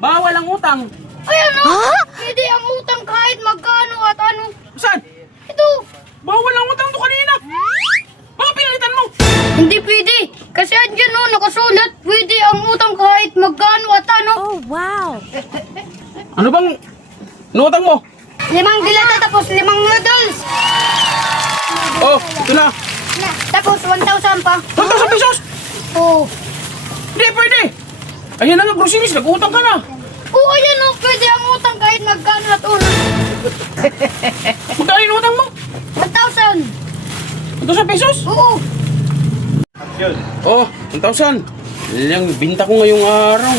Bawal ang utang. Ayan o! Pwede ang utang kahit magkano at ano. Saan? Ito! Bawal ang utang to kanina. Baka pinalitan mo. Hindi pwede. Kasi andyan o, nakasulat. Pwede ang utang kahit magkano at ano. Oh, wow. Ano bang inutang mo? 5 dilata tapos 5 noodles. Oh, ito na. Tapos 1,000 pa. 1,000 pesos. Oo. Hindi pwede. Ayan na nga, groceries. Nag-utang ka na. Oo, ayan o. Pwede ang utang kahit magkano at ano. Magkano inutang mo? 1,000. 1,000 pesos? Oo. Oh, 1,000. Yung binta ko ngayong araw.